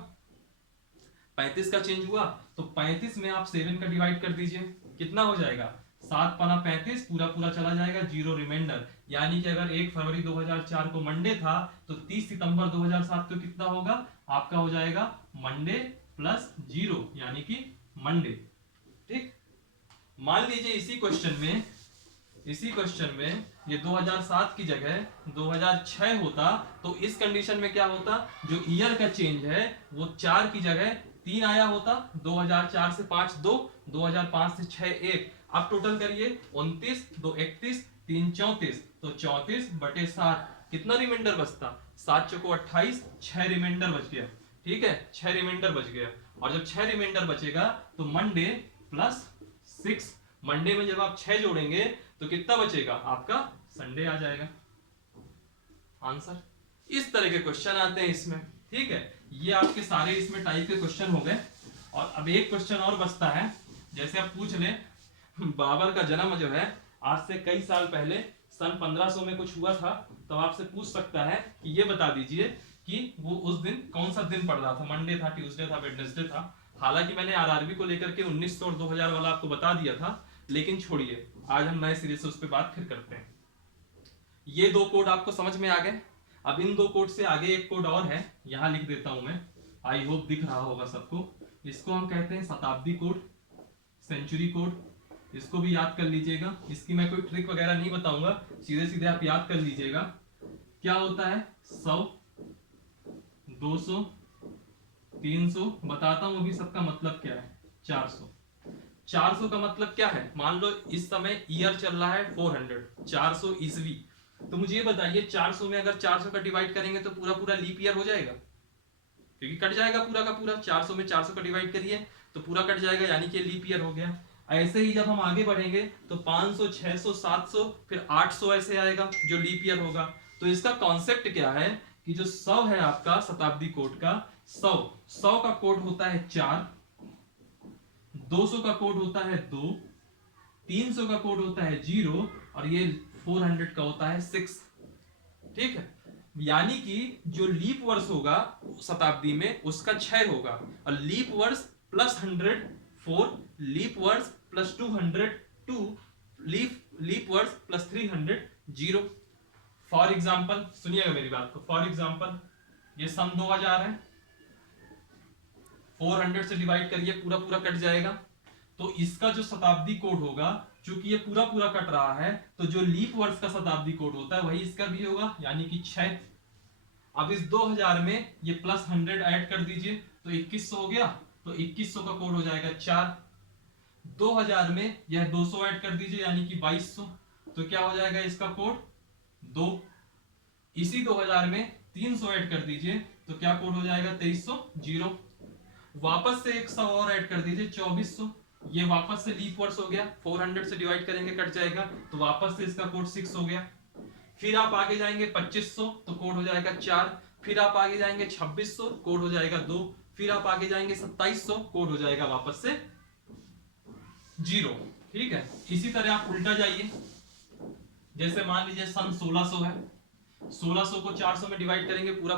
35 का चेंज हुआ तो 35 में आप 7 का डिवाइड कर दीजिए, कितना हो जाएगा? 7 पना 35, पूरा पूरा चला जाएगा, 0 रिमाइंडर। यानी कि अगर 1 फरवरी 2004 को मंडे था तो 30 सितंबर 2007 को कितना होगा? आपका हो जाएगा मंडे +0, यानी कि मंडे। ठीक, मान लीजिए इसी क्वेश्चन में ये 2007 की जगह 2006 होता तो इस कंडीशन में क्या होता? जो ईयर का चेंज है वो 4 की जगह 3 आया होता। 2004 से 5 2, 2005 से 6 1। अब टोटल करिए, 29 2 31, 3 34, तो 34/7 कितना रिमाइंडर बचता? 7 चौको 28, 6 रिमाइंडर बच गया। ठीक है, 6 रिमाइंडर बच गया। और जब 6 रिमाइंडर बचेगा तो मंडे +6, मंडे में जब आप 6 जोड़ेंगे तो कितना बचेगा? आपका संडे आ जाएगा आंसर। इस तरह के क्वेश्चन आते हैं इसमें। ठीक है, ये आपके सारे इसमें टाइप के क्वेश्चन हो गए। और अब एक क्वेश्चन और बचता है, जैसे आप पूछ लें बाबर का जन्म जो है आज से कई साल पहले सन 1500 में कुछ हुआ था, तो आपसे पूछ सकता है कि ये बता दीजिए कि वो उस दिन कौन सा दिन पड़ रहा था, मंडे था, ट्यूसडे था, वेडनेसडे था। हालांकि मैंने आरआरबी को लेकर के 1900 और 2000 वाला आपको बता दिया था, लेकिन छोड़िए, आज हम नए सिरे से उस पर बात फिर करते हैं। ये 2 कोड आपको समझ में आ गए। अब इन 2 कोड से आगे एक कोड और है, यहां लिख देता हूं मैं, आई होप दिख रहा होगा सबको। इसको हम कहते हैं शताब्दी कोड, सेंचुरी कोड। इसको भी याद कर लीजिएगा, इसकी मैं कोई ट्रिक वगैरह नहीं बताऊंगा, सीधे सीधे आप याद कर लीजिएगा। क्या होता है? 100, 200, 300, बताता हूं अभी सबका मतलब क्या है। 400, 400 का मतलब क्या है? मान लो इस समय ईयर चल रहा है 400, 400 ईस्वी। तो मुझे ये बताइए 400 में अगर 400 का डिवाइड करेंगे तो पूरा पूरा लीप ईयर हो जाएगा, क्योंकि कट जाएगा पूरा का पूरा। 400 में 400 का डिवाइड करिए तो पूरा कट जाएगा, यानी कि लीप ईयर हो गया। ऐसे ही जब हम आगे बढ़ेंगे तो 500, 600, 700, फिर 800 ऐसे आएगा जो लीप ईयर होगा। तो इसका कॉन्सेप्ट क्या है कि जो 100 है आपका शताब्दी कोड का, 100 का कोड होता है 4, 200 का कोड होता है 2, 300 का कोड होता है 0 और ये 400 का होता है 6। ठीक है, यानी कि जो लीप वर्ष होगा शताब्दी में उसका 6 होगा, और लीप वर्ष +100 4, लीप वर्ष +200 2, लीप वर्ष +300 0। फॉर एग्जाम्पल सुनिएगा मेरी बात को, फॉर एग्जाम्पल ये सन 2000 है, 400 से डिवाइड करिए, पूरा पूरा कट जाएगा। तो इसका जो शताब्दी कोड होगा, चूंकि ये पूरा पूरा कट रहा है, तो जो लीप वर्ष का शताब्दी कोड होता है वही इसका भी होगा, यानी कि 6। अब इस 2000 में ये +100 ऐड कर दीजिए तो 2100 हो गया, तो 2100 का कोड हो जाएगा 4। 2000 में यह 200 ऐड कर दीजिए, यानी कि 2200, तो क्या हो जाएगा इसका कोड 2। इसी 2000 में 300 ऐड कर दीजिए तो क्या कोड हो जाएगा 2300 0। वापस से 100 और ऐड कर दीजिए 2400, ये वापस से लीप वर्ष हो गया, 400 से डिवाइड करेंगे कट जाएगा, तो वापस से इसका कोड 6 हो गया। फिर आप आगे जाएंगे 2500 तो कोड हो जाएगा 4, फिर आप आगे जाएंगे 2600 कोड हो जाएगा 2, फिर आप आगे जाएंगे 2700 कोड हो जाएगा वापस से 0। ठीक है, इसी तरह आप उल्टा जाइए, जैसे मान लीजिए सन 1600 है, 1600 को 400 में डिवाइड करेंगे पूरा